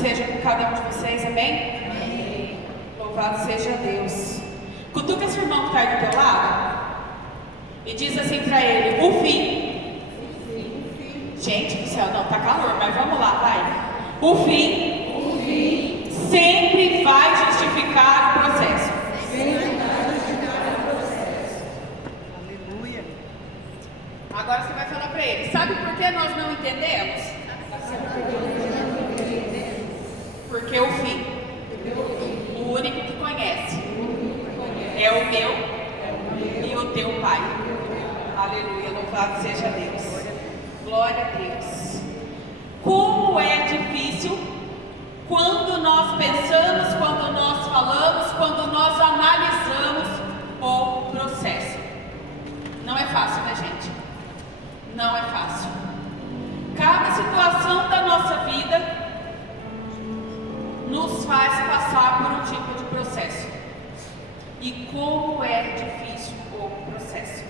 seja com cada um de vocês, amém? Amém. Louvado seja Deus. Cutuca esse irmão que está aí do teu lado e diz assim para ele: o fim. Gente do céu, não, tá calor, mas vamos lá, vai. O fim sempre vai justificar o processo. Aleluia. Agora você vai falar para ele: sabe por que nós não entendemos? Porque o fim, o único que conhece, é o meu e o teu Pai. Aleluia, louvado seja Deus. Glória a Deus. Como é difícil quando nós pensamos, quando nós falamos, quando nós analisamos o processo. Não é fácil, né, gente? Não é fácil. Cada situação da nossa vida nos faz passar por um tipo de processo. E como é difícil o processo.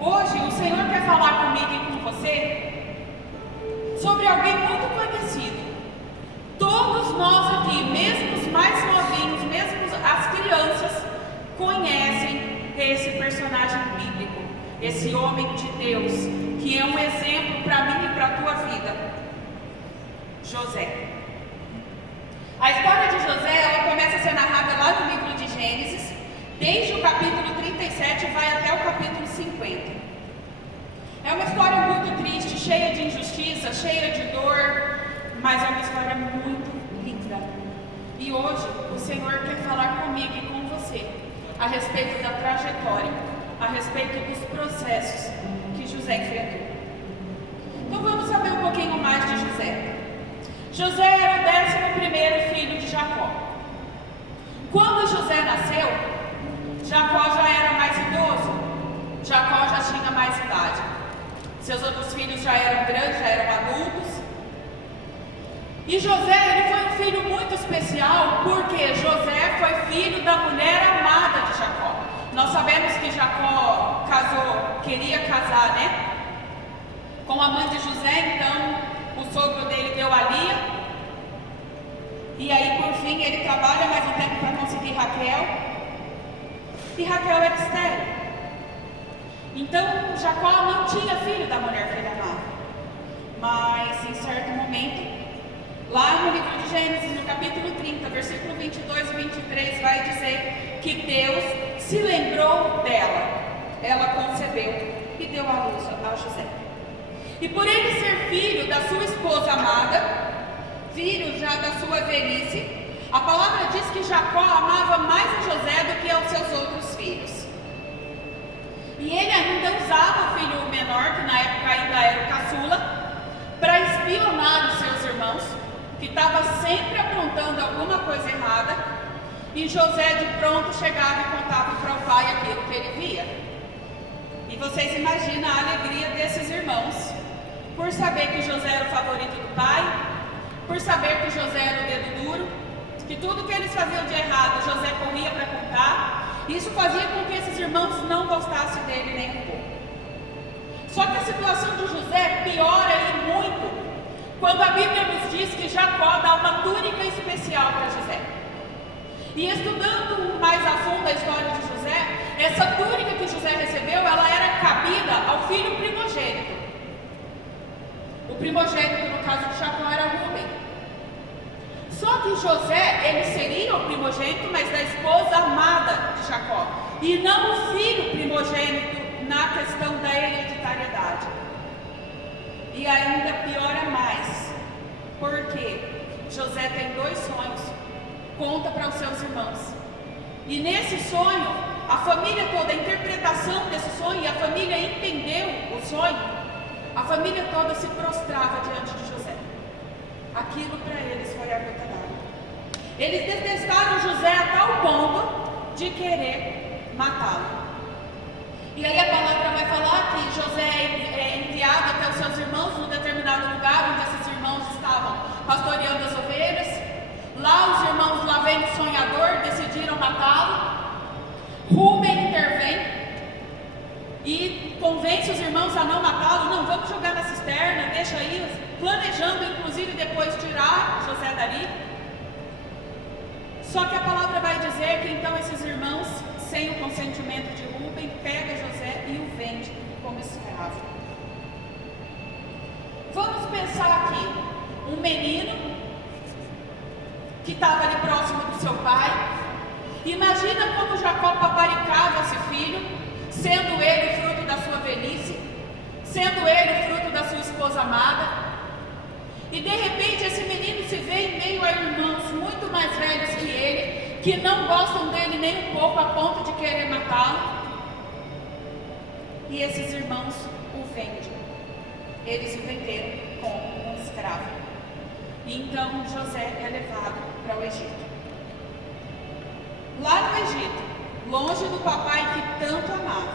Hoje o Senhor quer falar comigo e com você sobre alguém muito conhecido. Todos nós aqui, mesmo os mais novinhos, mesmo as crianças, conhecem esse personagem bíblico, esse homem de Deus, que é um exemplo para mim e para a tua vida. José. A história de José, ela começa a ser narrada lá no livro de Gênesis, desde o capítulo 37 vai até o capítulo 50. É uma história muito triste, cheia de injustiça, cheia de dor, mas é uma história muito linda. E hoje o Senhor quer falar comigo e com você a respeito da trajetória, a respeito dos processos que José enfrentou. Então vamos saber um pouquinho mais de José. José era o 11º filho de Jacó. Quando José nasceu, Jacó já era mais idoso, Jacó já tinha mais idade. Seus outros filhos já eram grandes, já eram adultos. E José, ele foi um filho muito especial, porque José foi filho da mulher amada de Jacó. Nós sabemos que Jacó casou, queria casar, né? Com a mãe de José, então o sogro dele deu a Lia, e aí por fim ele trabalha mais um tempo para conseguir Raquel, e Raquel era estéril. Então Jacó não tinha filho da mulher que ele amava, mas em certo momento, lá no livro de Gênesis, no capítulo 30, versículo 22 e 23, vai dizer que Deus se lembrou dela, ela concebeu e deu à luz a José. E por ele ser filho da sua esposa amada, filho já da sua velhice, a palavra diz que Jacó amava mais a José do que aos seus outros filhos. E ele ainda usava o filho menor, que na época ainda era o caçula, para espionar os seus irmãos, que estava sempre aprontando alguma coisa errada, e José de pronto chegava e contava para o pai aquilo que ele via. E vocês imaginam a alegria desses irmãos, por saber que José era o favorito do pai, por saber que José era o dedo duro, que tudo que eles faziam de errado, José corria para contar. Isso fazia com que esses irmãos não gostassem dele nem um pouco. Só que a situação de José piora aí muito, quando a Bíblia nos diz que Jacó dá uma túnica especial para José. E estudando mais a fundo a história de José, essa túnica que José recebeu, ela era cabida ao filho primogênito. O primogênito, no caso de Jacó, era Rúben. Só que José, ele seria o primogênito, mas da esposa amada de Jacó, e não o filho primogênito na questão da hereditariedade. E ainda piora mais, porque José tem 2 sonhos, conta para os seus irmãos. E nesse sonho, a família toda, a interpretação desse sonho, e a família entendeu o sonho, a família toda se prostrava diante de José. Aquilo para eles foi a gota d'água. Eles detestaram José a tal ponto de querer matá-lo. E aí a palavra vai falar que José é enviado até os seus irmãos num determinado lugar, onde esses irmãos estavam pastoreando as ovelhas. Lá os irmãos, lá vem o sonhador, decidiram matá-lo. Rúben intervém e convence os irmãos a não matá-lo. Não, vamos jogar na cisterna, deixa aí planejando inclusive depois tirar José dali. Só que a palavra vai dizer que então esses irmãos, sem o consentimento de Rúben, pega José e o vende como escravo. Vamos pensar aqui, um menino que estava ali próximo do seu pai. Imagina como Jacó paparicava esse filho, sendo ele fruto da sua velhice, sendo ele fruto da sua esposa amada. E de repente esse menino se vê em meio a irmãos muito mais velhos que ele, que não gostam dele nem um pouco a ponto de querer matá-lo. E esses irmãos o vendem. Eles o venderam como um escravo. E então José é levado para o Egito. Lá no Egito, longe do papai que tanto amava,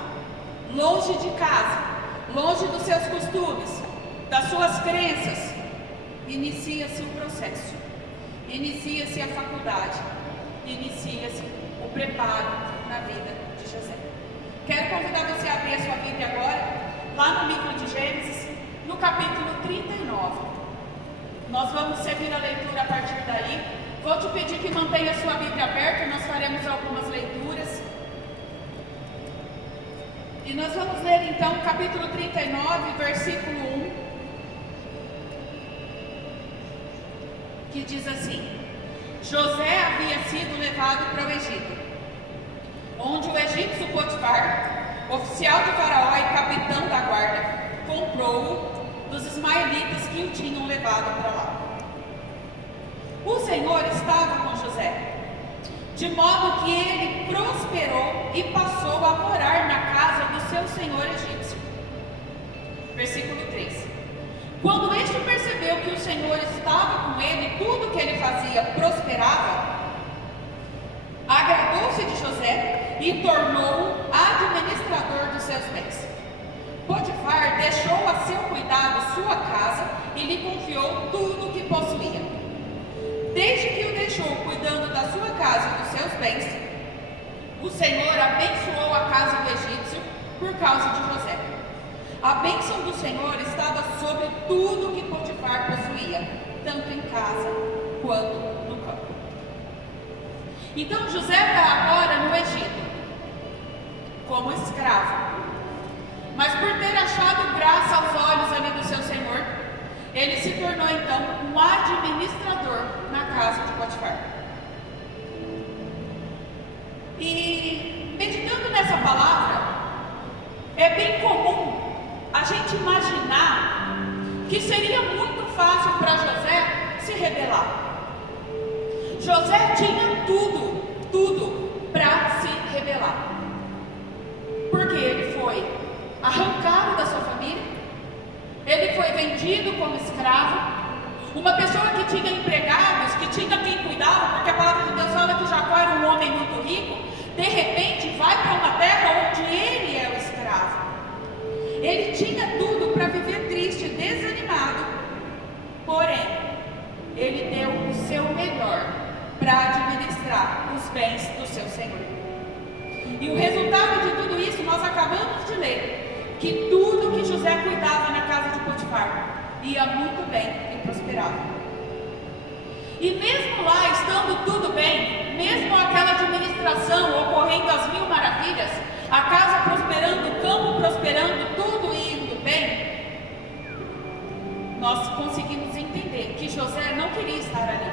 longe de casa, longe dos seus costumes, das suas crenças, inicia-se o processo, inicia-se a faculdade, inicia-se o preparo na vida de José. Quero convidar você a abrir a sua Bíblia agora, lá no livro de Gênesis, no capítulo 39. Nós vamos seguir a leitura a partir daí. Vou te pedir que mantenha a sua Bíblia aberta, nós faremos algumas leituras. E nós vamos ler então o capítulo 39, versículo 1, que diz assim: José havia sido levado para o Egito, onde o egípcio Potifar, oficial de Faraó e capitão da guarda, comprou-o dos ismaelitas que o tinham levado para lá. O Senhor estava com José, de modo que ele prosperou e passou a morar na casa do seu senhor egípcio. Versículo 3. Quando este percebeu que o Senhor estava com ele, tudo que ele fazia prosperava, agradou-se de José e tornou-o administrador dos seus bens. Potifar deixou a seu cuidado sua casa e lhe confiou tudo o que possuía. Desde que o deixou cuidando da sua casa e dos seus bens, o Senhor abençoou a casa do egípcio por causa de José. A bênção do Senhor estava sobre tudo que Potifar possuía, tanto em casa quanto no campo. Então José está agora no Egito, como escravo. Mas por ter achado graça aos olhos ali do seu Senhor, ele se tornou então um administrador na casa de Potifar. E meditando nessa palavra, é bem comum a gente imaginar que seria muito fácil para José se rebelar. José tinha tudo para se rebelar, porque ele foi arrancado da sua família, ele foi vendido como escravo, uma pessoa que tinha empregados, que tinha quem cuidava, porque a palavra de Deus fala que Jacó era um homem muito rico, de repente vai para uma terra onde ele é o escravo. Ele tinha tudo para viver triste, desanimado, porém, ele deu o seu melhor para administrar os bens do seu Senhor. E o resultado de tudo isso, nós acabamos de ler, que tudo que José cuidava na casa de Potifar ia muito bem e prosperava. E mesmo lá, estando tudo bem, mesmo aquela administração ocorrendo as mil maravilhas, a casa prosperando, o campo prosperando, tudo indo bem, nós conseguimos entender que José não queria estar ali.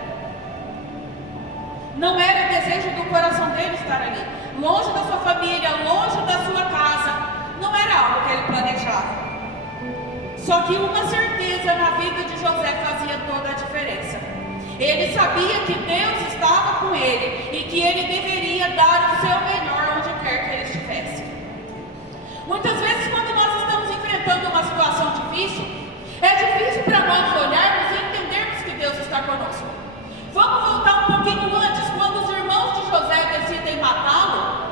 Não era desejo do coração dele estar ali, longe da sua família, longe da sua casa. Não era algo que ele planejava. Só que uma certeza na vida de José fazia toda a diferença. Ele sabia que Deus estava com ele e que ele deveria dar o seu melhor onde quer que ele estivesse. Muitas vezes, quando nós estamos enfrentando uma situação difícil, é difícil para nós olharmos e entendermos que Deus está conosco. Vamos voltar um pouquinho antes, quando os irmãos de José decidem matá-lo.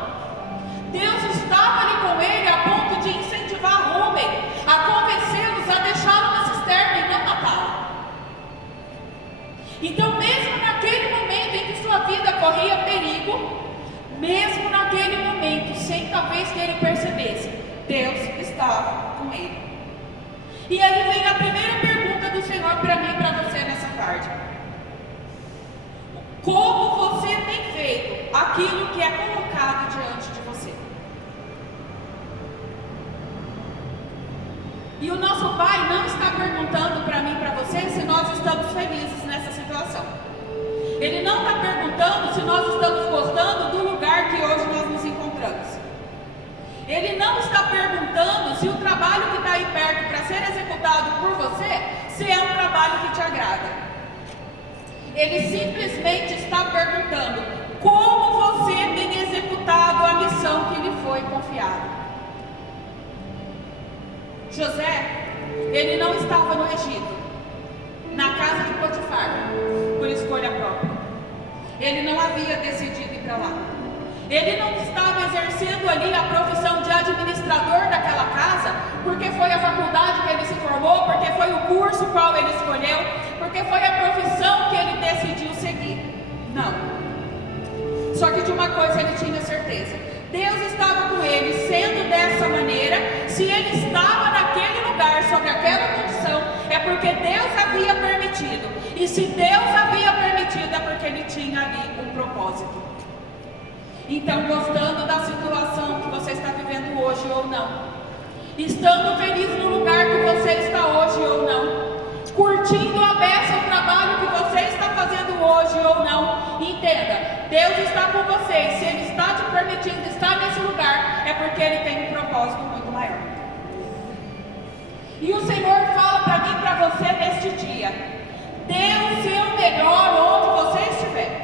Deus estava ali com ele a ponto de incentivar Rúben a convencê-los a deixá-lo na cisterna e não matá-lo. Então, mesmo naquele momento em que sua vida corria perigo, mesmo naquele momento, sem talvez que ele percebesse, Deus estava com ele. E aí vem a primeira pergunta do Senhor aquilo que é colocado diante de você. E o nosso Pai não está perguntando para mim e para você se nós estamos felizes nessa situação. Ele não está perguntando se nós estamos gostando do lugar que hoje nós nos encontramos. Ele não está perguntando se o trabalho que está aí perto para ser executado por você, se é um trabalho que te agrada. Ele simplesmente está perguntando como você tem executado a missão que lhe foi confiada. José, ele não estava no Egito, na casa de Potifar, por escolha própria. Ele não havia decidido ir para lá. Ele não estava exercendo ali a profissão de administrador daquela casa, porque foi a faculdade que ele se formou, porque foi o curso qual ele escolheu, porque foi a profissão que ele decidiu seguir. Não. Só que de uma coisa ele tinha certeza: Deus estava com ele, sendo dessa maneira. Se ele estava naquele lugar, sob aquela condição, é porque Deus havia permitido. E se Deus havia permitido, é porque ele tinha ali um propósito. Então, gostando da situação que você está vivendo hoje ou não, estando feliz no lugar que você está hoje ou não, curtindo a beça o trabalho que você está fazendo hoje ou não, entenda, Deus está com você, e se Ele está te permitindo estar nesse lugar, é porque Ele tem um propósito muito maior. E o Senhor fala para mim e para você neste dia: dê o seu melhor onde você estiver.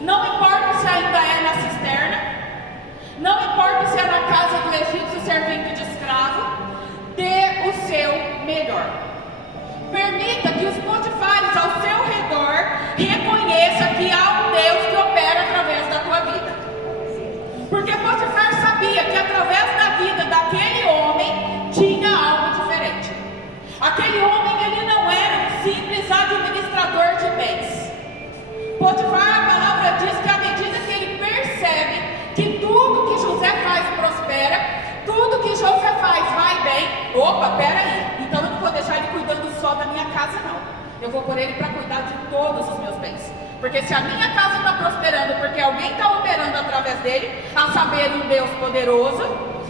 Não importa se ainda é na cisterna, não importa se é na casa do egípcio servindo de escravo, dê o seu melhor. Permita que os Potifares ao seu redor reconheçam que há um Deus que opera através da tua vida. Porque Potifar sabia que através da vida daquele homem tinha algo diferente. Aquele homem, ele não era um simples administrador de bens. Potifar, a palavra diz que à medida que ele percebe que tudo que José faz prospera, tudo que José faz vai bem. Opa, peraí, então eu não vou deixar ele cuidando só da minha casa, não. Eu vou pôr ele para cuidar de todos os meus bens. Porque se a minha casa está prosperando porque alguém está operando através dele, a saber, um Deus poderoso,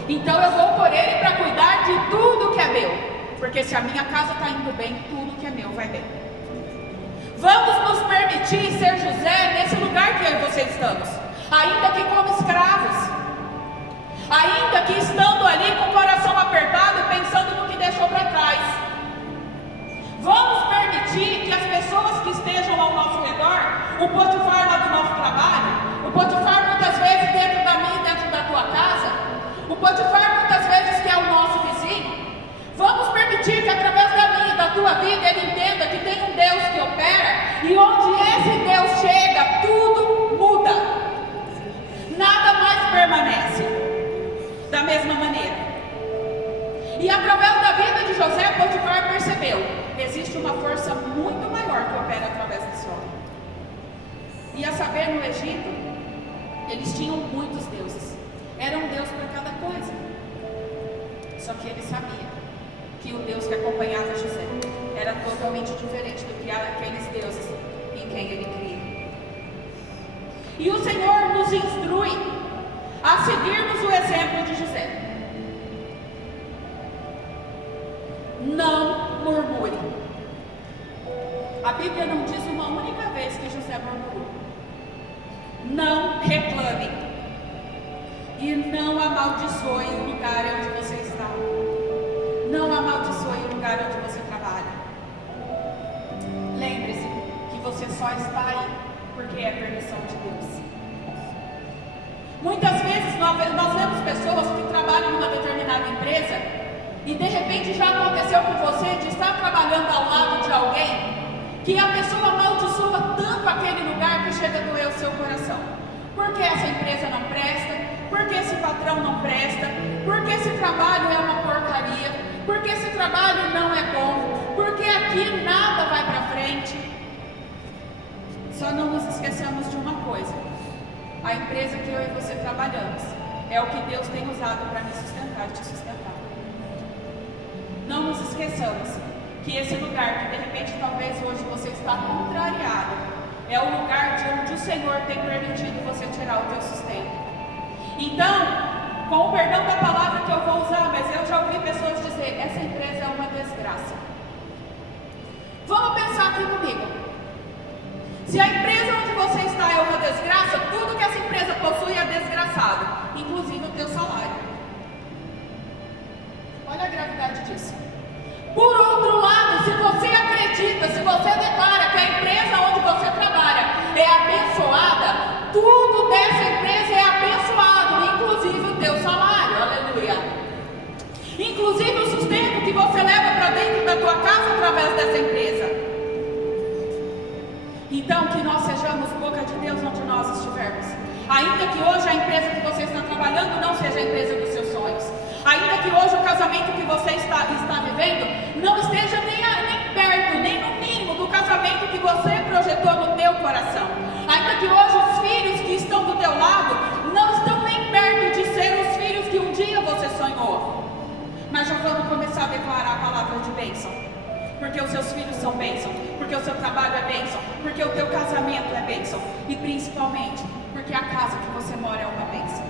então eu vou pôr ele para cuidar de tudo que é meu. Porque se a minha casa está indo bem, tudo que é meu vai bem. Vamos nos permitir ser José nesse lugar que eu e você estamos, ainda que como escravos, ainda que estando ali com o coração apertado, pensando no que deixou para trás. Vamos permitir que as pessoas que estejam ao nosso redor, o Potifar lá do nosso trabalho, o Potifar muitas vezes dentro da minha e dentro da tua casa, o Potifar muitas vezes que é o nosso vizinho, vamos permitir que através da minha e da tua vida ele entenda que tem um Deus que opera, e onde esse Deus chega, tudo muda, nada mais permanece da mesma maneira. E através da vida de José, Potifar percebeu: existe uma força muito maior que opera através desse homem. E a saber, no Egito, eles tinham muitos deuses, era um Deus para cada coisa. Só que ele sabia que o Deus que acompanhava José era totalmente diferente do que aqueles deuses em quem ele cria. E o Senhor nos instrui a seguirmos o exemplo de José. Não murmure. A Bíblia não diz uma única vez que José murmurou. Não reclame. E não amaldiçoe o lugar onde você está. Não amaldiçoe o lugar onde você trabalha. Lembre-se que você só está aí porque é permissão de Deus. Muitas vezes nós vemos pessoas que trabalham numa determinada empresa e de repente já aconteceu com você de estar trabalhando ao lado de alguém que a pessoa amaldiçoa tanto aquele lugar que chega a doer o seu coração. Porque essa empresa não presta, porque esse patrão não presta, porque esse trabalho é uma porcaria, porque esse trabalho não é bom, porque aqui nada vai para frente. Só não nos esqueçamos de uma coisa: a empresa que eu e você trabalhamos é o que Deus tem usado para me sustentar e te sustentar. Não nos esqueçamos que esse lugar que de repente talvez hoje você está contrariado, é o lugar de onde o Senhor tem permitido você tirar o teu sustento. Então, com o perdão da palavra que eu vou usar, mas eu já ouvi pessoas dizer, essa empresa é uma desgraça. Vamos pensar aqui comigo. Se a empresa onde você está é uma desgraça, tudo que essa empresa possui é desgraçado, inclusive o teu salário. Olha a gravidade disso. Por outro lado, se você acredita, se você declara que a empresa onde você trabalha é abençoada, tudo dessa empresa é abençoado, inclusive o teu salário, aleluia. Inclusive o sustento que você leva para dentro da tua casa através dessa empresa. Então, que nós sejamos boca de Deus onde nós estivermos. Ainda que hoje a empresa que você está trabalhando não seja a empresa dos seus sonhos. Ainda que hoje o casamento que você está vivendo não esteja nem perto, nem no mínimo do casamento que você projetou no teu coração. Ainda que hoje os filhos que estão do teu lado não estão nem perto de ser os filhos que um dia você sonhou. Mas já vamos começar a declarar a palavra de bênção. Porque os seus filhos são bênção, porque o seu trabalho é bênção, porque o teu casamento é bênção, e principalmente porque a casa que você mora é uma bênção.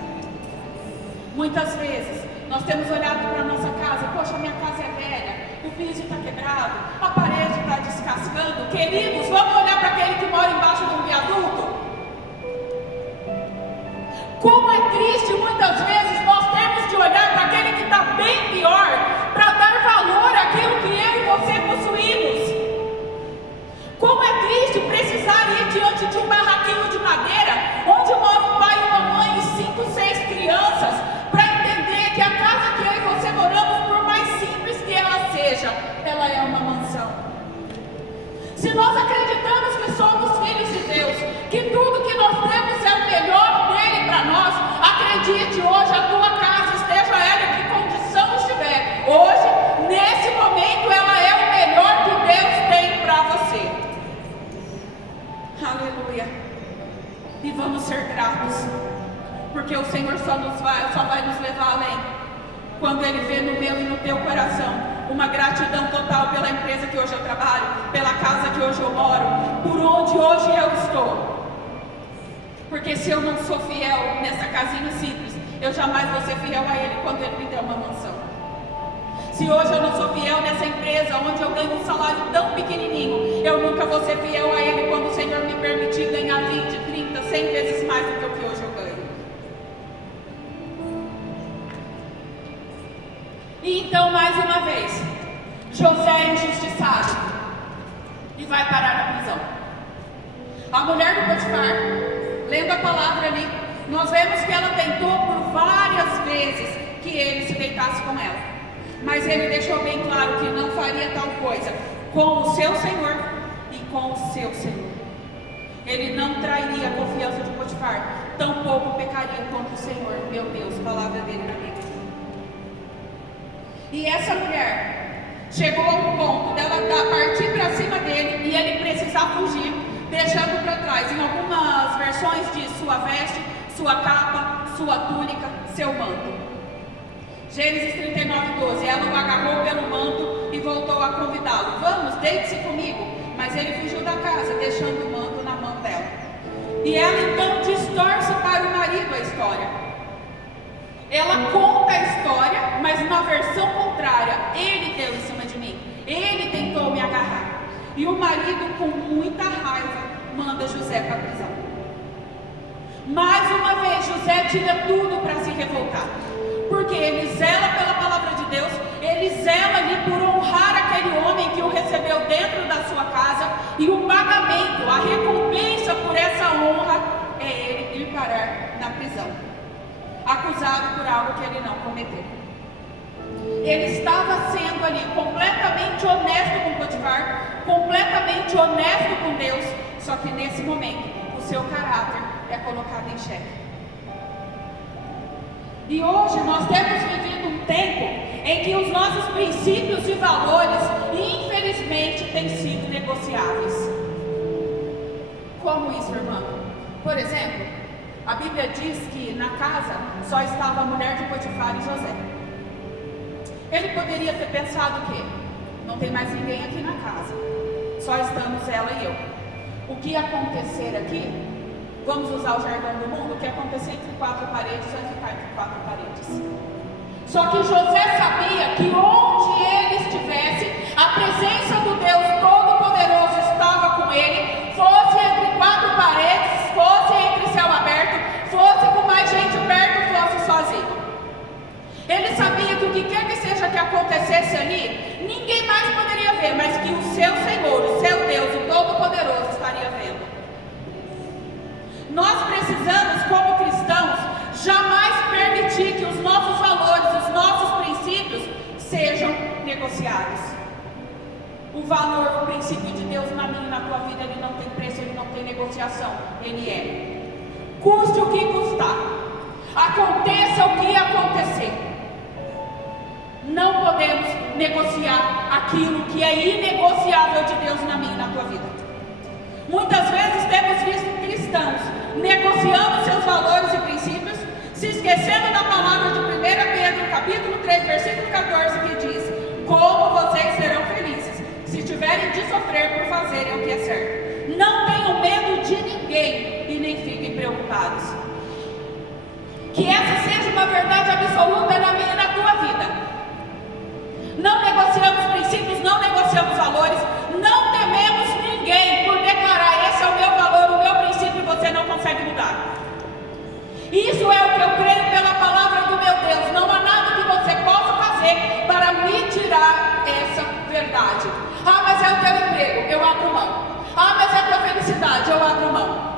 Muitas vezes nós temos olhado para a nossa casa, poxa, minha casa é velha, o piso está quebrado, a parede está descascando. Queridos, vamos olhar para aquele que mora embaixo de um viaduto? Como é triste muitas vezes nós temos de olhar para aquele que está bem pior, para dar valor àquilo que eu e você possuímos. Como é triste precisar ir diante de um barraquinho de madeira, onde mora um pai e uma mãe e 5, 6 crianças, para entender que a casa que eu e você moramos, por mais simples que ela seja, ela é uma mansão. Se nós acreditamos que somos filhos de Deus, que tudo que nós temos é o melhor dele para nós, acredite, hoje a tua casa, esteja ela em que condição estiver, hoje, nesse momento, ela é o melhor que Deus tem para você. Aleluia. E vamos ser gratos, porque o Senhor só vai nos levar além quando Ele vê no meu e no teu coração uma gratidão total pela empresa que hoje eu trabalho, pela casa que hoje eu moro, por onde hoje eu estou. Porque se eu não sou fiel nessa casinha simples, eu jamais vou ser fiel a Ele quando Ele me der uma mansão. Se hoje eu não sou fiel nessa empresa onde eu ganho um salário tão pequenininho, eu nunca vou ser fiel a Ele quando o Senhor me permitir ganhar 20, 30, 100 vezes mais do que o que hoje eu ganho. E então, mais uma vez, José é injustiçado e vai parar na prisão. A mulher do Potifar, lendo a palavra ali, nós vemos que ela tentou por várias vezes que ele se deitasse com ela. Mas ele deixou bem claro que não faria tal coisa com o seu senhor e com o seu senhor. Ele não trairia a confiança de Potifar, tampouco pecaria contra o Senhor. Meu Deus, palavra dele na Bíblia. E essa mulher chegou a um ponto dela partir para cima dele e ele precisar fugir, deixando para trás, em algumas versões, de sua veste, sua capa, sua túnica, seu manto. Gênesis 39:12, ela o agarrou pelo manto e voltou a convidá-lo. Vamos, deite-se comigo. Mas ele fugiu da casa, deixando o manto na mão dela. E ela então distorce para o marido a história. Ela conta a história, mas na versão contrária. Ele deu em cima de mim, ele tentou me agarrar. E o marido, com muita raiva, manda José para a prisão. Mais uma vez, José tira tudo para se revoltar. Porque ele zela pela palavra de Deus, ele zela ali por honrar aquele homem que o recebeu dentro da sua casa, e o pagamento, a recompensa por essa honra é ele ir parar na prisão, acusado por algo que ele não cometeu. Ele estava sendo ali completamente honesto com Potifar, completamente honesto com Deus, só que nesse momento o seu caráter é colocado em xeque. E hoje nós temos vivido um tempo em que os nossos princípios e valores, infelizmente, têm sido negociáveis. Como isso, irmã? Por exemplo, a Bíblia diz que na casa só estava a mulher de Potifar e José. Ele poderia ter pensado o quê? Não tem mais ninguém aqui na casa, só estamos ela e eu. O que acontecer aqui, vamos usar o jargão do mundo, o que acontecer entre quatro paredes vai ficar entre quatro paredes. Só que José sabia que onde ele estivesse, a presença do Deus Todo-Poderoso estava com ele, fosse entre quatro paredes, fosse entre céu aberto, fosse com mais gente perto, fosse sozinho. Ele sabia que o que quer que seja que acontecesse ali, ninguém mais poderia ver, mas que o seu Senhor, o seu Deus, o Todo-Poderoso estaria vendo. Nós precisamos, como cristãos, jamais permitir que os nossos valores, os nossos princípios sejam negociados. O valor, o princípio de Deus na minha e na tua vida, ele não tem preço, ele não tem negociação. Ele é. Custe o que custar. Aconteça o que acontecer. Não podemos negociar aquilo que é inegociável de Deus na minha e na tua vida. Muitas vezes temos visto cristãos negociando seus valores e princípios, se esquecendo da palavra de 1 Pedro, capítulo 3, versículo 14, que diz: como vocês serão felizes, se tiverem de sofrer por fazerem o que é certo. Não tenham medo de ninguém e nem fiquem preocupados. Que essa seja uma verdade absoluta na minha e na tua vida. Não negociamos princípios, não negociamos valores, não tememos ninguém por declarar: esse é o meu valor, o meu princípio, e você não consegue mudar. Isso é o que eu creio pela palavra do meu Deus. Não há nada que você possa fazer para me tirar essa verdade. Ah, mas é o teu emprego, eu abro mão. Ah, mas é a tua felicidade, eu abro mão.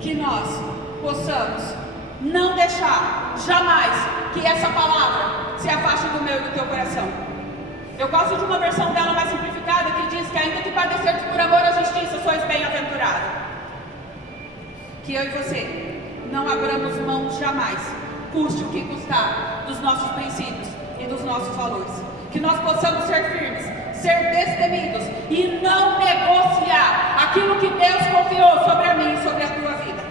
Que nós possamos não deixar jamais que essa palavra se afaste do meu e do teu coração. Eu gosto de uma versão dela mais simplificada que diz que ainda que padecerdes por amor à justiça, sois bem-aventurados. Que eu e você não abramos mão jamais, custe o que custar, dos nossos princípios e dos nossos valores. Que nós possamos ser firmes, ser destemidos e não negociar aquilo que Deus confiou sobre a mim e sobre a tua vida.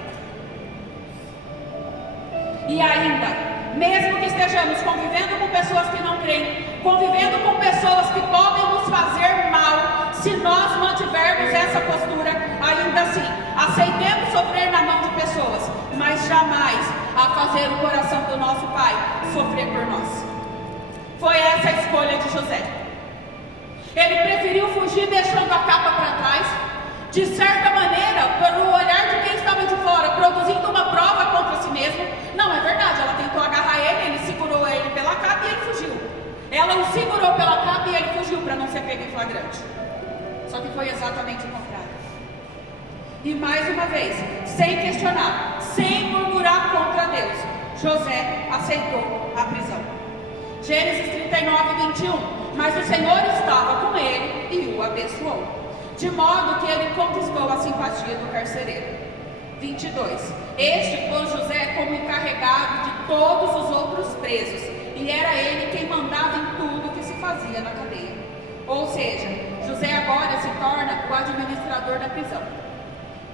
E ainda, mesmo que estejamos convivendo com pessoas que não creem, convivendo com pessoas que podem nos fazer mal, se nós mantivermos essa postura, ainda assim, aceitemos sofrer na mão de pessoas, mas jamais a fazer o coração do nosso Pai sofrer por nós. Foi essa a escolha de José. Ele preferiu fugir deixando a capa para trás, de certa maneira, pelo olhar de quem estava de fora, produzindo uma prova contra si mesmo. Não, é verdade, ela tentou agarrar ele segurou ele pela capa e ele fugiu. Ela o segurou pela capa e ele fugiu para não ser pego em flagrante. Só que foi exatamente o contrário. E mais uma vez, sem questionar, sem murmurar contra Deus, José aceitou a prisão. Gênesis 39, 21. Mas o Senhor estava com ele e o abençoou, de modo que ele conquistou a simpatia do carcereiro. 22. Este pôs José como encarregado de todos os outros presos, e era ele quem mandava em tudo que se fazia na cadeia. Ou seja, José agora se torna o administrador da prisão.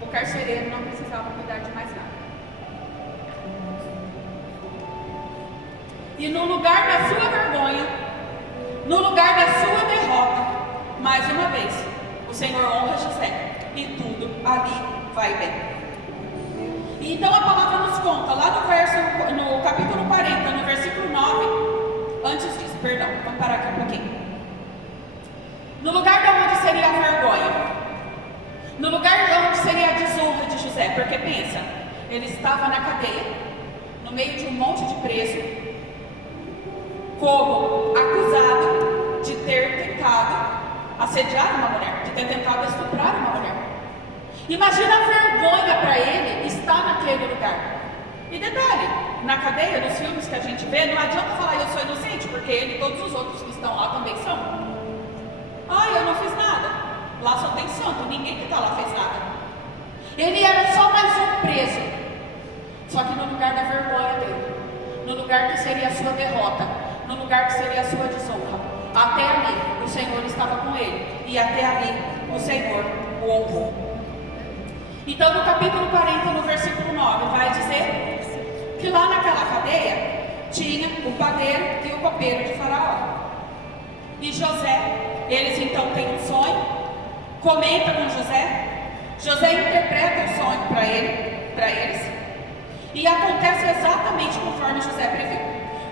O carcereiro não precisava cuidar de mais nada. E no lugar da sua vergonha, no lugar da sua derrota, mais uma vez, o Senhor honra José e tudo ali vai bem. E então a palavra nos conta, lá no capítulo 40, no versículo 9, antes disso, perdão, vamos parar aqui um pouquinho. No lugar de onde seria a vergonha, no lugar de onde seria a desonra de José, porque pensa, ele estava na cadeia, no meio de um monte de preso, como acusado de ter tentado assediar uma mulher, de ter tentado estuprar uma mulher. Imagina a vergonha para ele estar naquele lugar. E detalhe, na cadeia, nos filmes que a gente vê, não adianta falar eu sou inocente, porque ele e todos os outros que estão lá também são. Ah, eu não fiz nada. Lá só tem santo, ninguém que está lá fez nada. Ele era só mais um preso. Só que no lugar da vergonha dele, no lugar que seria a sua derrota, no lugar que seria a sua desonra, até ali o Senhor estava com ele, e até ali o Senhor o honrou. Então no capítulo 40, no versículo 9, vai dizer que lá naquela cadeia tinha o padeiro e o copeiro de Faraó. E José, eles então têm um sonho, comenta com José. José interpreta o sonho para eles, e acontece exatamente conforme José previu.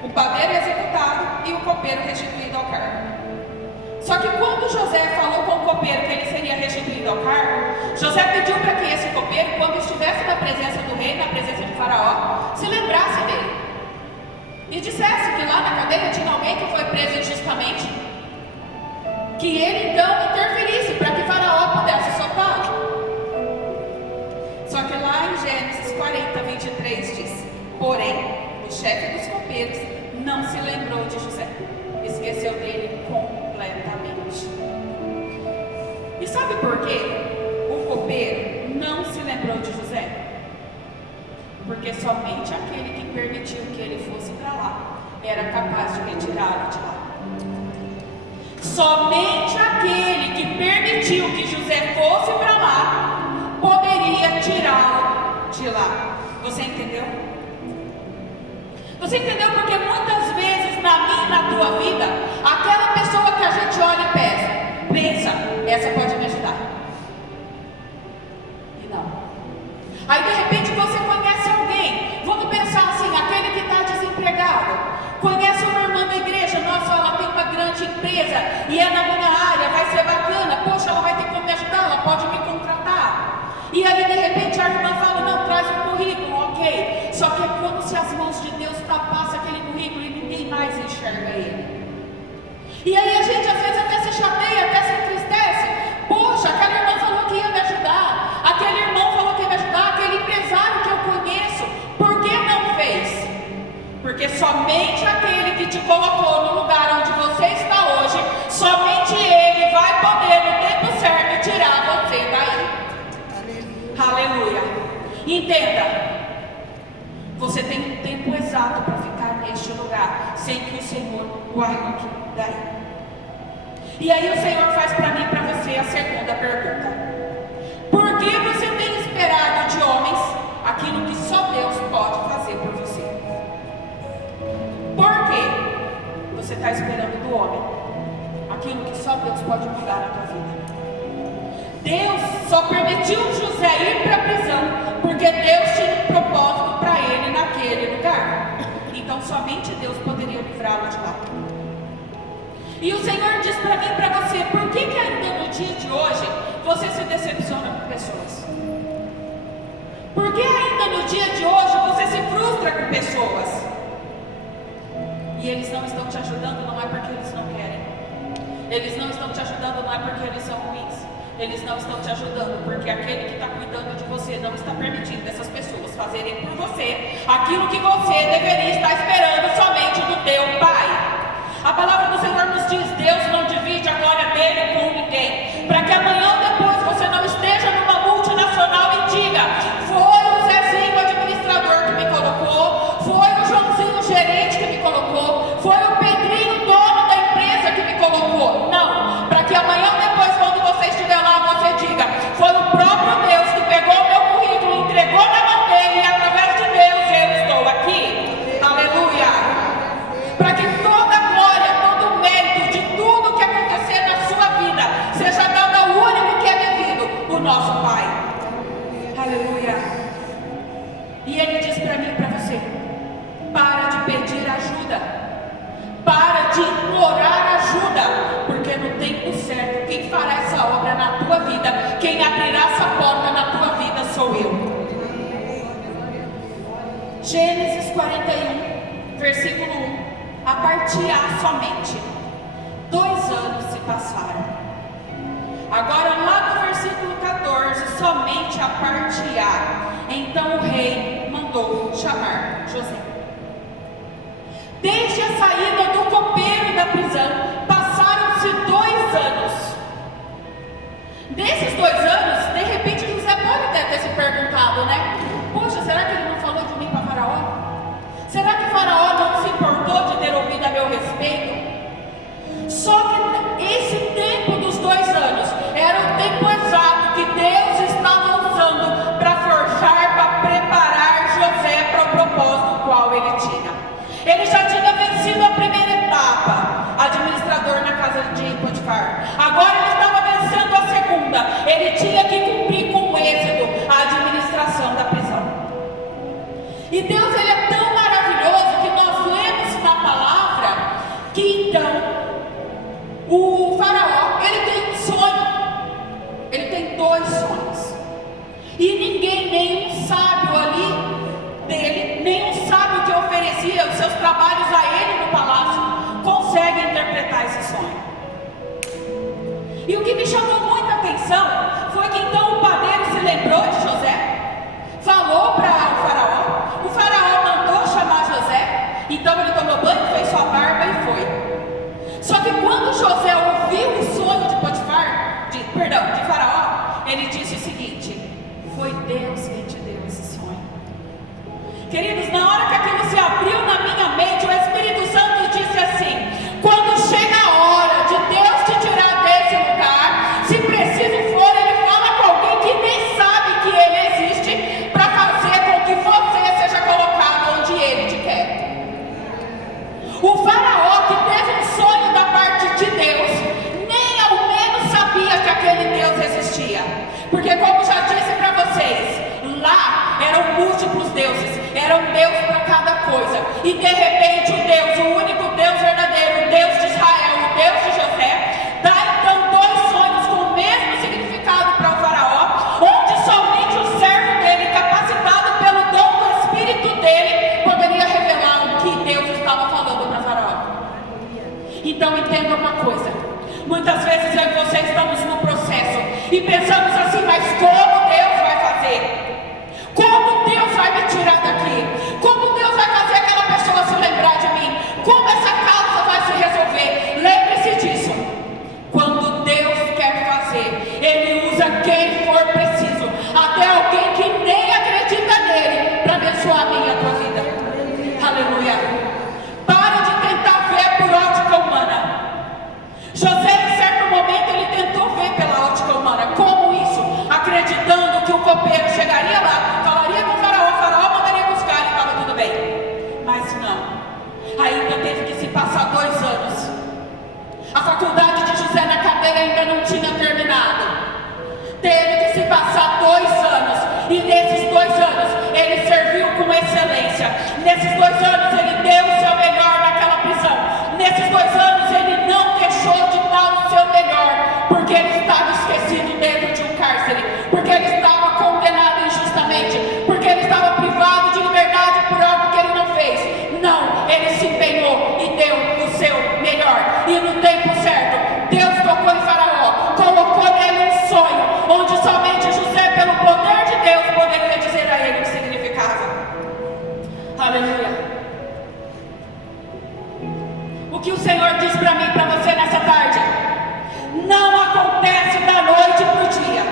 O padeiro é executado e o copeiro restituído ao cargo. Só que quando José falou com o copeiro que ele seria restituído ao cargo, José pediu para que esse copeiro, quando estivesse na presença do rei, na presença de Faraó, se lembrasse dele e dissesse que lá na cadeia tinha alguém que foi preso injustamente, que ele então interferisse para que Faraó pudesse soltá-lo. Só que lá em Gênesis 40, 23 diz: porém, o chefe dos copeiros não se lembrou de José, esqueceu dele completamente. E sabe por quê o copeiro não se lembrou de José? Porque somente aquele que permitiu que ele fosse para lá era capaz de retirá-lo de lá. Somente aquele que permitiu que José fosse para lá poderia tirá-lo de lá. Você entendeu? Você entendeu? Porque muitas vezes na minha e na tua vida, aquela pessoa que a gente olha e pensa, essa pode me ajudar. E não. Aí de repente você conhece alguém, vamos pensar assim, aquele que está desempregado, conhece uma irmã da igreja, nossa, ela tem uma grande empresa e é na minha área, vai ser bacana, poxa, ela vai ter como me ajudar, ela pode me contratar. E aí de repente a irmã fala, não, traz um currículo, ok. Só que é como se as mãos de Deus tapassem aquele currículo e ninguém mais enxerga ele. E aí a gente às vezes até se chateia, até se entristece. Poxa, aquela irmã falou que ia me ajudar, aquele irmão falou que ia me ajudar, aquele empresário que eu conheço, por que não fez? Porque somente aquele que te colocou no lugar onde você está hoje, somente ele vai poder no tempo certo tirar você daí. Aleluia. Entenda, você tem um tempo exato para ficar neste lugar, sem que o Senhor o arranque daí. E aí o Senhor faz para mim e para você a segunda pergunta: por que você tem esperado de homens aquilo que só Deus pode fazer por você? Por que você está esperando do homem aquilo que só Deus pode mudar na tua vida? Deus só permitiu José ir para a prisão porque Deus tinha um propósito para ele naquele lugar. Então somente Deus poderia livrá-lo de lá. E o Senhor diz para mim e para você: por que ainda no dia de hoje você se decepciona com pessoas? Por que ainda no dia de hoje você se frustra com pessoas? E eles não estão te ajudando, não é porque eles não querem. Eles não estão te ajudando, não é porque eles são ruins. Eles não estão te ajudando porque aquele que está cuidando de você não está permitindo essas pessoas fazerem por você aquilo que você deveria estar esperando somente do teu Pai. A palavra do Senhor nos diz: Deus não divide a glória dele com ninguém, para que amanhã ou depois você não esteja numa multinacional e diga: foi o Zezinho administrador que me colocou, foi o Joãozinho gerente que me colocou, foi o Pedrinho dono da empresa que me colocou. Não, para que amanhã ou depois, quando você estiver lá, você diga: foi o próprio Deus que pegou o meu currículo, entregou na mão dele, e através de Deus eu estou aqui. Aleluia. Para que toda a glória, todo o mérito de tudo que acontecer na sua vida seja dado ao único que é devido, o nosso Pai. Aleluia. E ele diz para mim e para você: para de pedir ajuda, para de implorar ajuda, porque no tempo certo quem fará essa obra na tua vida, quem abrirá essa porta na tua vida sou eu. Gênesis 41, versículo 1. A parte A somente. 2 anos se passaram. Agora lá no versículo 14, somente a parte A. Então o rei mandou chamar José. Desde a saída do copeiro da prisão, passaram-se 2 anos. Nesses 2 anos, de repente José pode até ter se perguntado, né? Poxa, será que ele não falou de mim para Faraó? Será que Faraó não se importou de ter ouvido a meu respeito? Só que esse tempo dos 2 anos era o tempo exato que Deus estava usando para forjar, para preparar José para o propósito qual ele tinha. Ele já tinha vencido a primeira etapa, administrador na casa de Potifar. Agora ele estava vencendo a segunda, O faraó, ele tem um sonho. Ele tem 2 sonhos. E ninguém, nenhum sábio ali dele, nenhum sábio que oferecia os seus trabalhos a ele no palácio, consegue interpretar esse sonho. E o que me chamou muita atenção foi que então o padeiro se lembrou de José, falou para o faraó mandou chamar José, então ele tomou banho, fez sua barba e foi. Só que quando José ouviu o sonho de faraó, ele disse o seguinte: foi Deus quem te deu esse sonho. Queridos, na hora que aquilo se abriu na minha mente, o Espírito Santo disse assim: quando chega a hora de Deus te tirar desse lugar, se preciso for, ele fala com alguém que nem sabe que ele existe, para fazer com que você seja colocado onde ele te quer. O faraó, que teve um sonho da parte de Deus, nem ao menos sabia que aquele Deus existia, porque como já disse para vocês, lá eram múltiplos deuses, era um Deus para cada coisa, e de repente o Deus, o único Deus verdadeiro, o Deus de Israel, o Deus de José, dá então 2 sonhos com o mesmo significado para o faraó, onde somente o servo dele, capacitado pelo dom do Espírito dele, poderia revelar o que Deus estava falando para o faraó. Então entenda uma coisa, muitas vezes eu e você estamos no processo e pensamos assim: mas como Deus vai fazer? Como Deus vai me tirar daqui? Como Deus vai fazer aquela pessoa se lembrar de mim? Como essa causa vai se resolver? Lembre-se disso: quando Deus quer fazer, Ele usa quem for preciso, até alguém que nem acredita nele, para abençoar a minha e a tua vida. Aleluia. Para de tentar ver por ótica humana. José, em certo momento, ele tentou ver pela ótica humana. Como isso? Acreditando que o copeiro chegaria lá, falaria com o faraó mandaria buscar e estava tudo bem. Mas não. Ainda teve que se passar 2 anos. A faculdade de José na cadeia ainda não tinha terminado. Teve que se passar 2 anos. E nesses 2 anos, ele serviu com excelência. Nesses 2 anos, ele deu o seu melhor naquela prisão. Nesses 2 anos, ele não deixou de dar o seu melhor, porque ele estava esquecido dentro de um cárcere, porque ele estava condenado injustamente, porque ele estava privado de liberdade por algo que ele não fez. Não, ele se empenhou e deu o seu melhor. E no tempo certo, Deus tocou em faraó, colocou nele um sonho, onde somente José, pelo poder de Deus, poderia dizer a ele o que significava. Aleluia. O que o Senhor diz para mim e para você nessa tarde: não acontece da noite para o dia.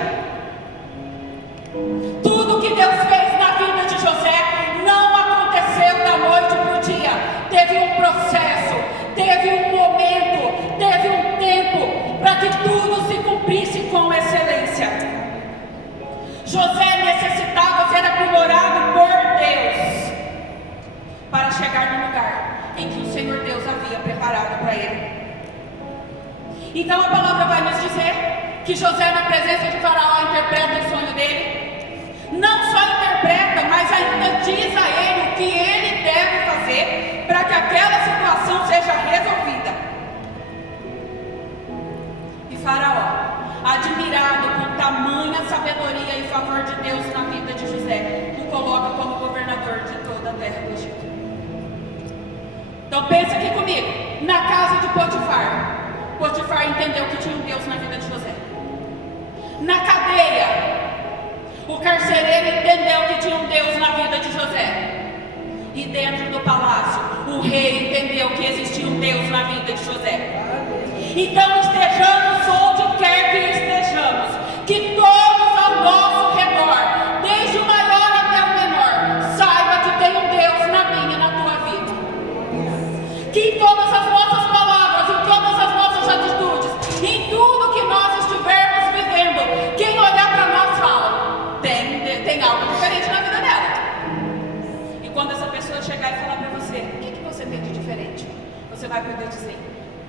Tudo que Deus fez na vida de José não aconteceu da noite para o dia. Teve um processo, teve um momento, teve um tempo para que tudo se cumprisse com excelência. José necessitava ser aprimorado por Deus para chegar no lugar em que o Senhor Deus havia preparado para ele. Então a palavra vai nos dizer que José, na presença de faraó, interpreta o sonho dele. Não só interpreta, mas ainda diz a ele o que ele deve fazer para que aquela situação seja resolvida. E faraó, admirado com tamanha sabedoria e favor de Deus na vida de José, o coloca como governador de toda a terra do Egito. Então pensa aqui comigo, na casa de Potifar. Potifar entendeu que tinha um Deus na vida de José. Na cadeia, o carcereiro entendeu que tinha um Deus na vida de José. E dentro do palácio, o rei entendeu que existia um Deus na vida de José. Então estejamos onde quer que estejamos, que todos ao nosso redor, desde o maior até o menor, saiba que tem um Deus na minha e na tua vida. Que em todas as nossas palavras, em todas as nossas atitudes, em tudo que nós estivermos vivendo, quem olhar para nós fala: tem algo diferente na vida dela. E quando essa pessoa chegar e falar para você: o que você tem de diferente? Você vai poder dizer: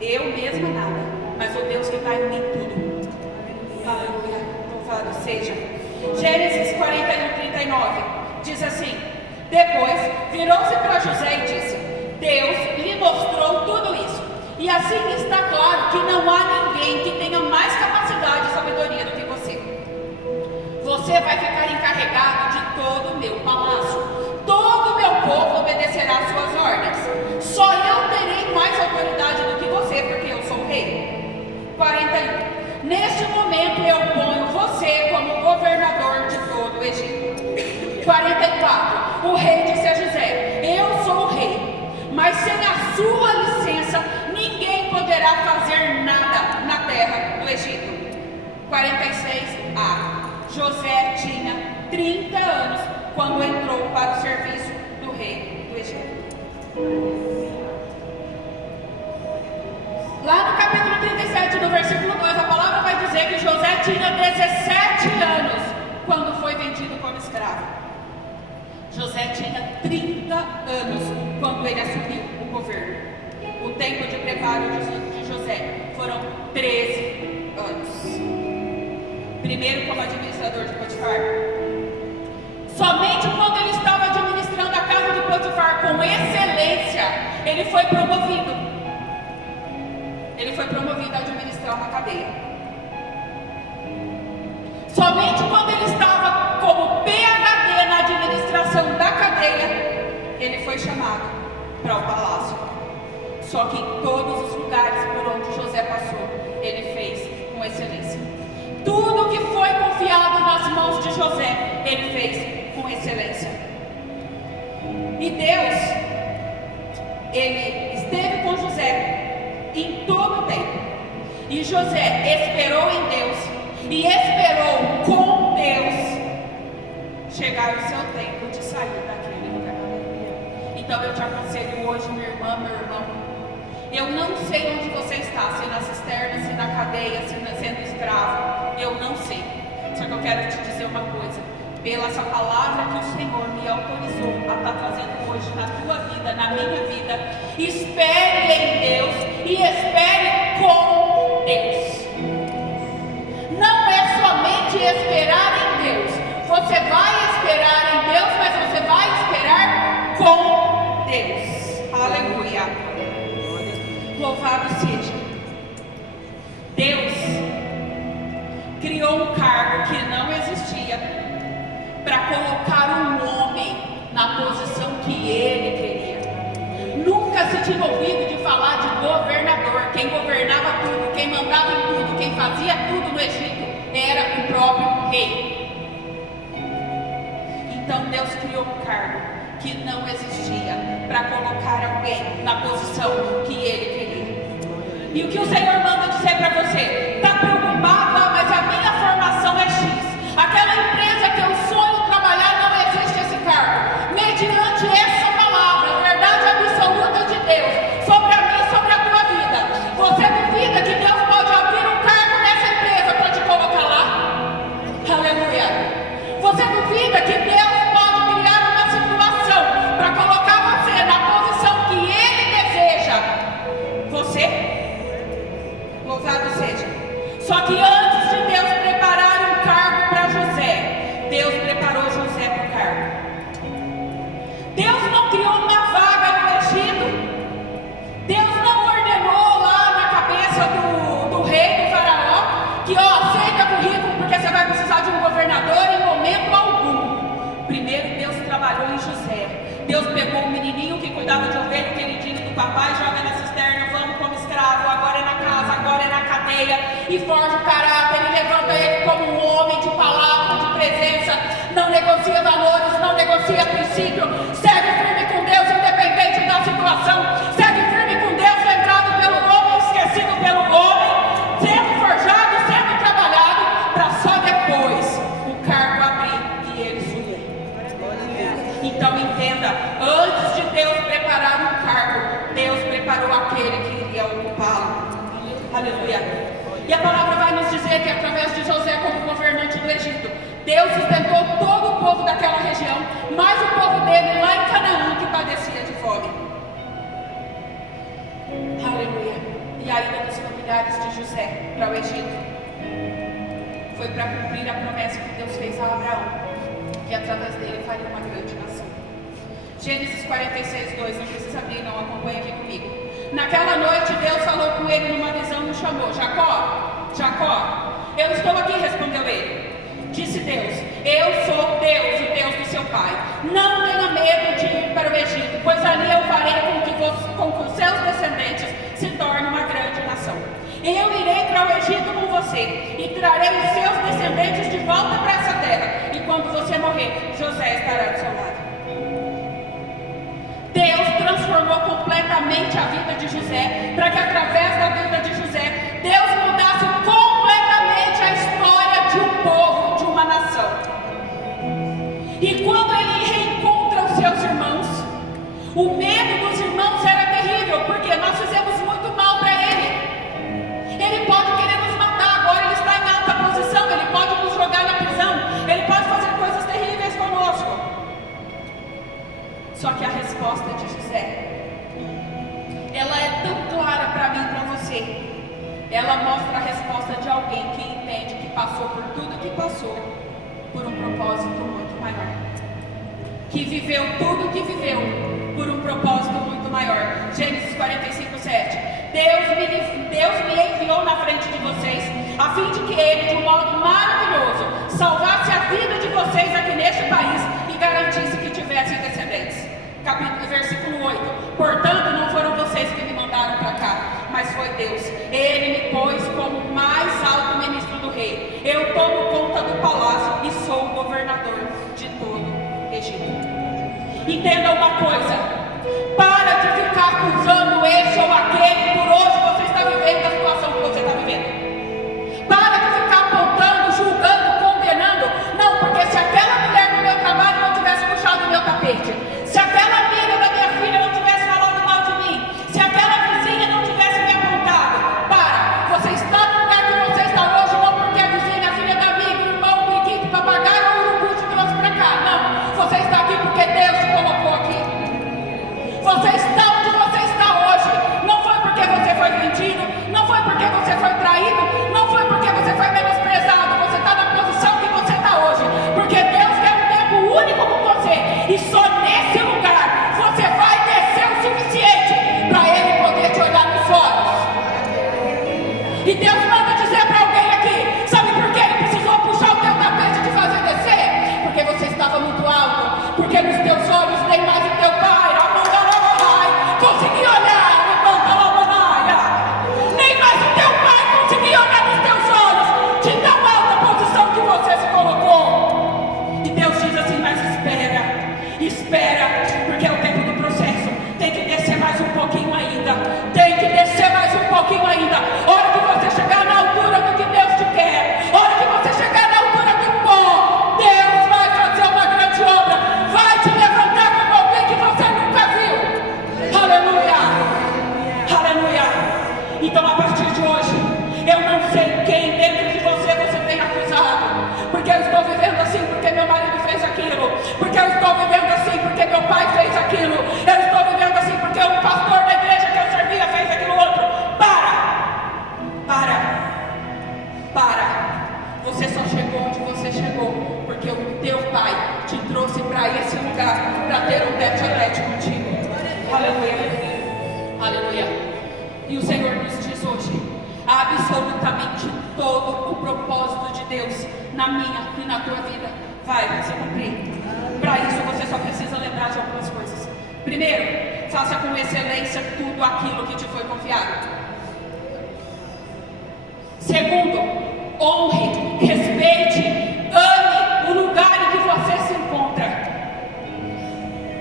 eu mesma nada, mas o Deus que está em mim tudo. Aleluia, louvado seja. Gênesis 41:39 diz assim: depois virou-se para José e disse: Deus lhe mostrou tudo isso. E assim está claro que não há ninguém que tenha mais capacidade e sabedoria do que você. Você vai ficar encarregado de todo o meu palácio. Todo o meu povo obedecerá às suas ordens. Só eu terei mais autoridade do que você, porque eu sou o rei. 41. Neste momento eu ponho você como governador de todo o Egito. 44. O rei disse a José: eu sou o rei, mas sem a sua licença ninguém poderá fazer nada na terra do Egito. 46a. José tinha 30 anos quando entrou para o serviço do rei do Egito. Lá no capítulo 37, no versículo 2, a palavra vai dizer que José tinha 17 anos quando foi vendido como escravo. José tinha 30 anos quando ele assumiu o governo. O tempo de preparo de José foram 13 anos. Primeiro como administrador de Potifar. Somente quando ele estava administrando a casa de Potifar com excelência, ele foi promovido. Ele foi promovido a administrar uma cadeia. Somente quando ele estava como PhD na administração da cadeia, ele foi chamado para o palácio. Só que em todos os lugares por onde José passou, ele fez com excelência. Tudo que foi confiado nas mãos de José, ele fez com excelência. E Deus, ele esteve com José em todo o tempo. E José esperou em Deus e esperou com Deus chegar o seu tempo de sair daquele lugar. Então eu te aconselho hoje, minha irmã, meu irmão, eu não sei onde você está, se na cisterna, se na cadeia, se sendo escravo, eu não sei. Só que eu quero te dizer uma coisa: pela essa palavra que o Senhor me autorizou a estar trazendo hoje na tua vida, na minha vida, espere em Deus e espere com Deus. Não é somente esperar em Deus. Você vai esperar em Deus, mas você vai esperar com Deus. Aleluia. Louvado seja. Deus criou um cargo que não existia para colocar um homem na posição que ele queria. Nunca se tinha ouvido de falar de governador. Quem governava tudo, quem mandava em tudo, quem fazia tudo no Egito era o próprio rei. Então Deus criou um cargo que não existia para colocar alguém na posição que ele queria. E o que o Senhor manda dizer para você? Está preocupado? Ah, mas a minha formação é X. Aquela empresa que eu sonho trabalhar, não existe esse cargo. Mediante essa palavra, verdade absoluta de Deus sobre a mim e sobre a tua vida, você duvida que Deus pode abrir um cargo nessa empresa para te colocar lá? Aleluia. Você duvida que Deus pode criar uma situação para colocar você na posição que Ele deseja? Você? Louvado seja. Só que antes de Deus preparar um cargo para José, Deus preparou José para o cargo. Deus não criou uma vaga no Egito. Deus não ordenou lá na cabeça do rei, do faraó, que aceita currículo porque você vai precisar de um governador em momento algum. Primeiro Deus trabalhou em José. Deus pegou o menininho que cuidava de ovelha, o queridinho do papai, joga na cisterna, vamos como escravo, agora é na casa, agora é na cadeia, e forja o caráter, e levanta ele como um homem de palavra, de presença, não negocia valores, não negocia princípio, segue firme com Deus, independente da situação, segue firme com Deus, lembrado pelo homem, esquecido pelo homem, sendo forjado, sendo trabalhado, para só depois o cargo abrir e ele subir. Então entenda, antes de Deus preparar um cargo, Deus preparou aquele que iria ocupá-lo. Aleluia. E a palavra vai nos dizer que através de José como governante do Egito, Deus sustentou todo o povo daquela região, mais o povo dele lá em Canaã que padecia de fome. Aleluia. E a ida dos familiares de José para o Egito foi para cumprir a promessa que Deus fez a Abraão, que através dele faria uma grande nação. Gênesis 46:2, não precisa abrir, não, acompanha aqui comigo. Naquela noite Deus falou com ele numa visão e o chamou: Jacó, Jacó. Eu estou aqui, respondeu ele. Disse Deus: eu sou Deus, o Deus do seu pai. Não tenha medo de ir para o Egito, pois ali eu farei com que os seus descendentes se tornem uma grande nação. Eu irei para o Egito com você e trarei os seus descendentes de volta para essa terra. E quando você morrer, José estará do seu lado. Deus transformou completamente a vida de José, para que através da vida de José, Deus mudasse completamente a história de um povo, de uma nação. E quando ele reencontra os seus irmãos, o medo dos irmãos era terrível, porque nós fizemos muito mal para ele. Ele pode querer nos matar, agora ele está em alta posição, ele pode nos jogar na prisão, ele pode fazer coisas terríveis conosco. Só que a resposta de José, ela é tão clara para mim e para você. Ela mostra a resposta de alguém que entende que passou por tudo que passou, por um propósito muito maior. Que viveu tudo que viveu, por um propósito muito maior. Gênesis 45, 7. Deus me enviou na frente de vocês, a fim de que ele, de um modo maravilhoso, salvasse a vida de vocês aqui neste país e garantisse que tivessem descendentes. Versículo 8. Portanto, não foram vocês que me mandaram para cá, mas foi Deus. Ele me pôs como o mais alto ministro do rei. Eu tomo conta do palácio e sou o governador de todo o Egito. Entenda uma coisa. Para de ficar acusando esse ou aquele por hoje você está vivendo a situação que você está vivendo. Para de ficar apontando, julgando, condenando. Não, porque se aquela mulher do meu trabalho não tivesse puxado o meu tapete, se aquela amiga da minha filha não tivesse falado mal de mim, se aquela vizinha não tivesse me apontado, você está no lugar que você está hoje, não porque a vizinha, a filha da amiga, o irmão, o periquito, o papagaio ou o urubu te trouxe para cá. Não, você está aqui porque Deus te colocou aqui. Você está onde você está hoje. Não foi porque você foi vendido, não foi porque você foi traído, não foi porque você foi menosprezado. Você está na posição que você está hoje, porque Deus quer um tempo único com você. E só nesse lugar você vai descer o suficiente para Ele poder te olhar nos olhos. E Deus manda dizer para alguém aqui: sabe por que Ele precisou puxar o teu tapete e te fazer descer? Porque você estava muito alto, porque nos teus olhos nem mais o teu pai conseguia olhar, nem mais o teu pai conseguia olhar nos teus olhos, de tão alta posição que você se colocou. E Deus diz assim: mas espera, porque é o tempo do processo. Tem que descer mais um pouquinho ainda, tem que descer mais um pouquinho ainda. Hora que você chegar na altura do que Deus te quer, hora que você chegar na altura do pó, Deus vai fazer uma grande obra, vai te levantar como alguém que você nunca viu. Aleluia, aleluia. Então a partir de hoje, eu não sei quem dentro de você tem acusado, porque eu estou vivendo assim porque meu marido fez aquilo, porque eu estou vivendo assim porque meu pai fez aquilo, eu estou vivendo assim porque o pastor da igreja que eu servia fez aquilo outro. Para. Você só chegou onde você chegou porque o teu pai te trouxe para esse lugar, para ter um tete-a-tete contigo. Aleluia, aleluia. E o Senhor nos diz hoje: absolutamente todo o propósito de Deus na minha e na tua vida vai se cumprir. Para isso você só precisa lembrar de algumas coisas. Primeiro, faça com excelência tudo aquilo que te foi confiado. Segundo, honre, respeite, ame o lugar em que você se encontra.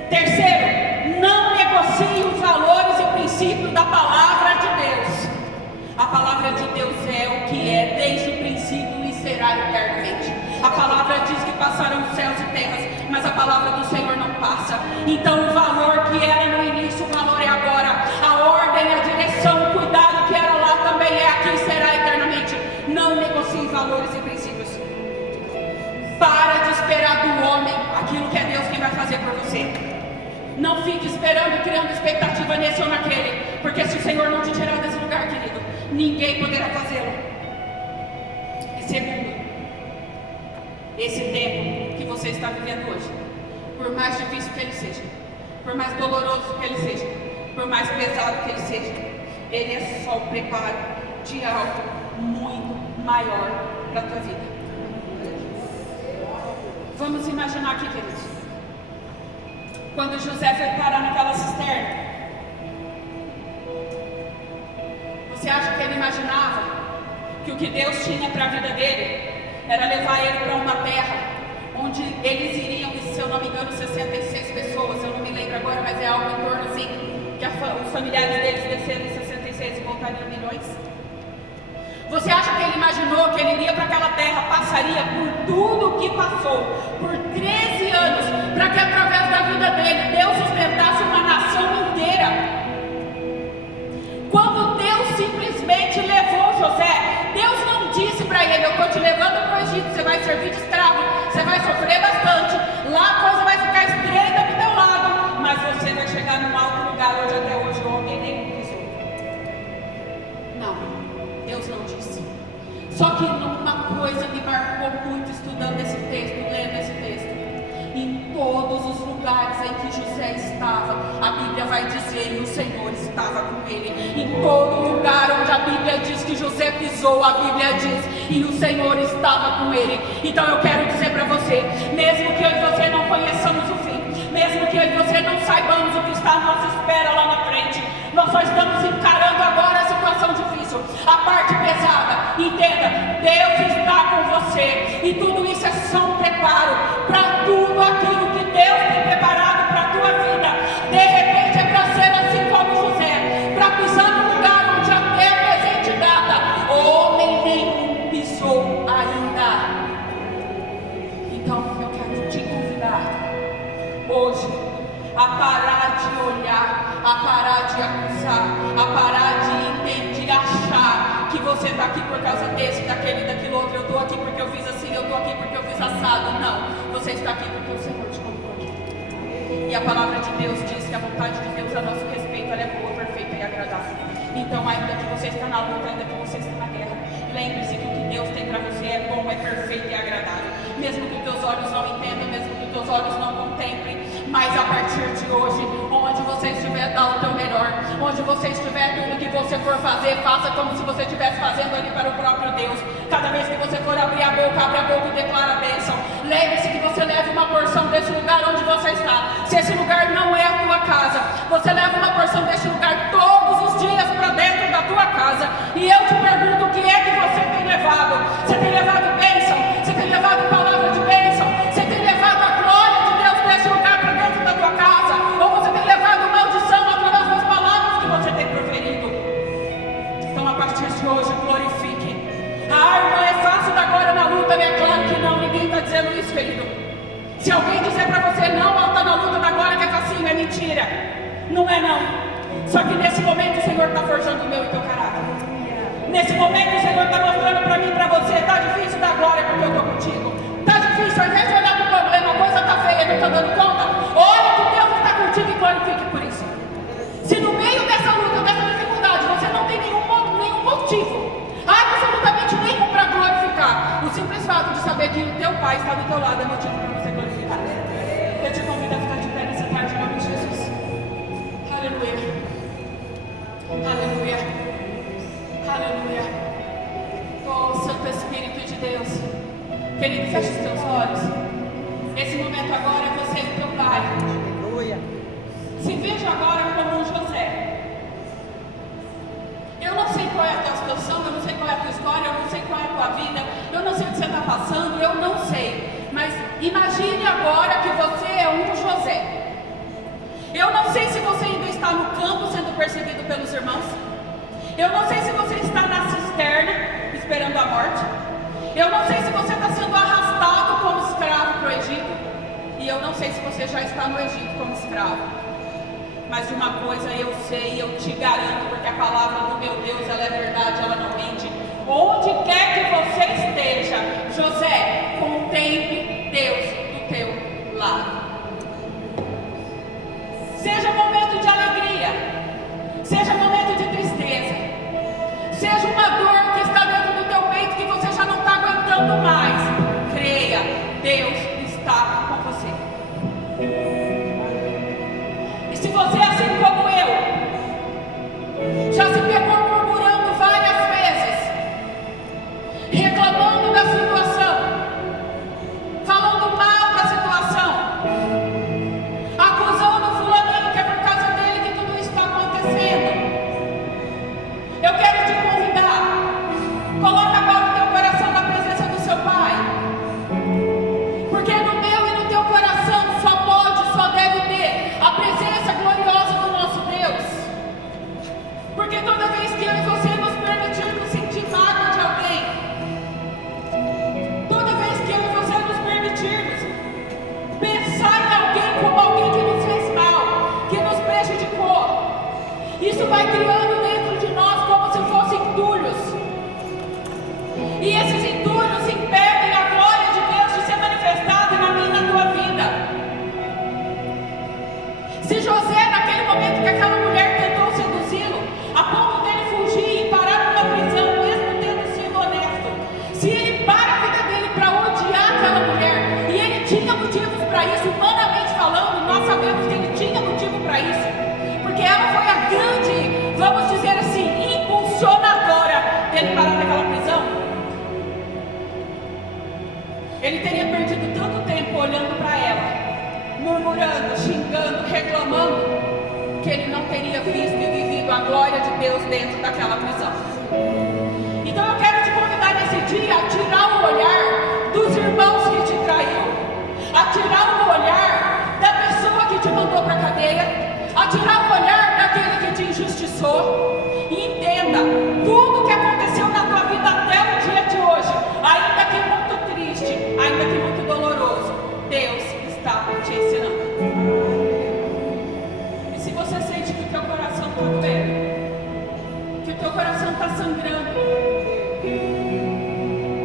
Terceiro, não negocie os valores e princípios da palavra de Deus. A palavra de Deus é o que é desde o princípio e será eternamente. A palavra diz que passarão céus e terras, mas a palavra do Senhor não passa. Então o valor que era no início, o valor é agora. A ordem, a direção, o cuidado que era lá também é aqui e será eternamente. Não negocie valores e princípios. Para de esperar do homem aquilo que é Deus que vai fazer por você. Não fique esperando e criando expectativa nesse ou naquele, porque se o Senhor não te tirar desse lugar, querido, ninguém poderá fazê-lo. E segundo, esse tempo que você está vivendo hoje, por mais difícil que ele seja, por mais doloroso que ele seja, por mais pesado que ele seja, ele é só o preparo de algo muito maior para a tua vida. Vamos imaginar aqui, queridos, quando José foi parar naquela cisterna, você acha que ele imaginava que o que Deus tinha para a vida dele era levar ele para uma terra onde eles iriam, se eu não me engano, 66 pessoas, eu não me lembro agora, mas é algo em torno assim, que os familiares deles desceram em 66 e voltariam milhões? Você acha que ele imaginou que ele iria para aquela terra, passaria por tudo o que passou, por 13 anos, para que através da vida dele, Deus sustentasse uma nação inteira? Quando Deus simplesmente levou José, Deus não disse para ele: eu estou te levando para o Egito, você vai servir de escravo, você vai sofrer bastante, lá a coisa vai ficar estreita do teu lado, mas você vai chegar num alto lugar onde até hoje o homem nem pisou. Não, Deus não disse. Só que uma coisa me marcou muito estudando esse texto, lendo esse texto. Em todos os lugares em que José estava, a Bíblia vai dizer: e o Senhor estava com ele. Em todo lugar onde a Bíblia diz que José pisou, a Bíblia diz: e o Senhor estava com ele. Então eu quero dizer para você, mesmo que eu e você não conheçamos o fim, mesmo que eu e você não saibamos o que está à nossa espera lá na frente, nós só estamos encarando agora a situação difícil, a parte pesada. Entenda, Deus está com você, e tudo isso é só um preparo para tudo aquilo que Deus tem preparado para a tua vida. De repente é para ser assim como José, para pisar no lugar onde até a presente data homem nenhum pisou ainda. Então eu quero te convidar hoje a parar de olhar, a parar de acusar, a parar de entender, achar que você está aqui por causa desse, daquele, daquilo outro. Eu estou aqui porque eu fiz assim, eu estou aqui porque eu fiz assado. Não, você está aqui porque o Senhor te colocou aqui. E a palavra de Deus diz que a vontade de Deus a nosso respeito, ela é boa, perfeita e agradável. Então, ainda que você está na luta, ainda que você está na guerra, lembre-se que o que Deus tem para você é bom, é perfeito e agradável. Mesmo que os teus olhos não entendam, mesmo que os teus olhos não contemplem, mas a partir de hoje, onde você estiver, dá o teu melhor. Onde você estiver, tudo que você for fazer, faça como se você estivesse fazendo ali para o próprio Deus. Cada vez que você for abrir a boca e declara a bênção. Lembre-se que você leva uma porção desse lugar onde você está. Se esse lugar não é a tua casa, você leva uma porção desse lugar todos os dias para dentro da tua casa. E eu te pergunto, o que é que você tem levado? Você tem levado bênção? Você tem levado palavra de bênção? Você tem levado a glória de Deus nesse lugar para dentro da tua casa? Ou você tem levado maldição através das palavras que você tem proferido? Então, a partir de hoje, glorifique. Irmã, é fácil da glória na luta? É claro que não, ninguém está dizendo isso, querido. Se alguém dizer para você, não, ela está na luta da glória, que é facinho, é mentira. Não é não. Só que nesse momento o Senhor está forjando o meu e o teu caráter. Nesse momento o Senhor está mostrando para mim e para você: está difícil dar glória porque eu estou contigo. Está difícil, ao invés de olhar para o problema, a coisa está feia, não está dando conta. Olha que Deus está contigo e glorifique por isso. Se no meio dessa luta, dessa dificuldade, você não tem nenhum motivo, absolutamente nenhum para glorificar, o simples fato de saber que o teu Pai está do teu lado é motivo para você glorificar. Eu te convido a ficar de pé nessa tarde em nome de Jesus. Aleluia. Aleluia. Aleluia. Oh, Santo Espírito de Deus. Querido, feche os teus olhos. Esse momento agora é você e teu Pai. Aleluia. Se veja agora como um José. Eu não sei qual é a tua situação, eu não sei qual é a tua história, eu não sei qual é a tua vida, eu não sei o que você está passando, eu não sei. Mas imagine agora que você é um José. Eu não sei se você ainda está no campo sendo perseguido pelos irmãos. Eu não sei se você está na cisterna esperando a morte. Eu não sei se você está sendo arrastado como escravo para o Egito. E eu não sei se você já está no Egito como escravo. Mas de uma coisa eu sei, eu te garanto, porque a palavra do meu Deus, ela é verdade, ela não mente. Onde quer que você esteja, José, contemple Deus do teu lado. Seja momento de alegria, seja momento de tristeza, seja uma dor que está dentro do teu peito que você já não está aguentando mais, creia, Deus está com você. E se você, assim como eu, reclamando da situação, falando mal da situação, acusando o fulaninho que é por causa dele que tudo isso está acontecendo. Eu quero te convidar, coloca agora o teu coração na presença do seu Pai, porque no meu e no teu coração só deve ter a presença gloriosa do nosso Deus, porque toda vez que eu e você nos permitirmos sentir mágoa de alguém, toda vez que eu e você nos permitirmos pensar em alguém como alguém que nos fez mal, que nos prejudicou, isso vai criando dentro de nós como se fossem entulhos, e esses entulhos impedem a glória de Deus de ser manifestada na minha e na tua vida. Se José, naquele momento que aquela mulher tentou seduzi-lo, a ponto dele fugir e parar numa prisão, mesmo tendo sido honesto, se ele para a vida dele para odiar aquela mulher, e ele tinha motivos para isso, humanamente falando, nós sabemos que ele tinha motivo para isso, porque ela foi a grande, vamos dizer assim, impulsionadora dele parar naquela prisão. Ele teria perdido tanto tempo olhando para ela, murmurando, xingando, reclamando, que ele não teria visto e vivido a glória de Deus dentro daquela prisão. Então eu quero te convidar nesse dia a tirar o olhar dos irmãos que te traiu, a tirar o olhar da pessoa que te mandou para a cadeia, a tirar o olhar daquele que te injustiçou, e entenda, tudo que aconteceu na tua vida até o dia de hoje, ainda que muito triste, ainda que muito doloroso, Deus está te ensinando. E se você sente que o teu coração está doendo, que o teu coração está sangrando,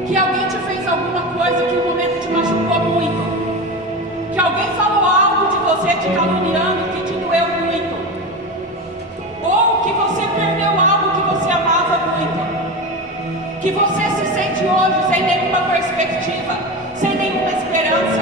que alguém te fez alguma coisa que no momento te machucou muito, que alguém falou algo de você te caluniando que te doeu muito, ou que você perdeu algo que você amava muito, que você se sente hoje sem nenhuma perspectiva, sem nenhuma esperança,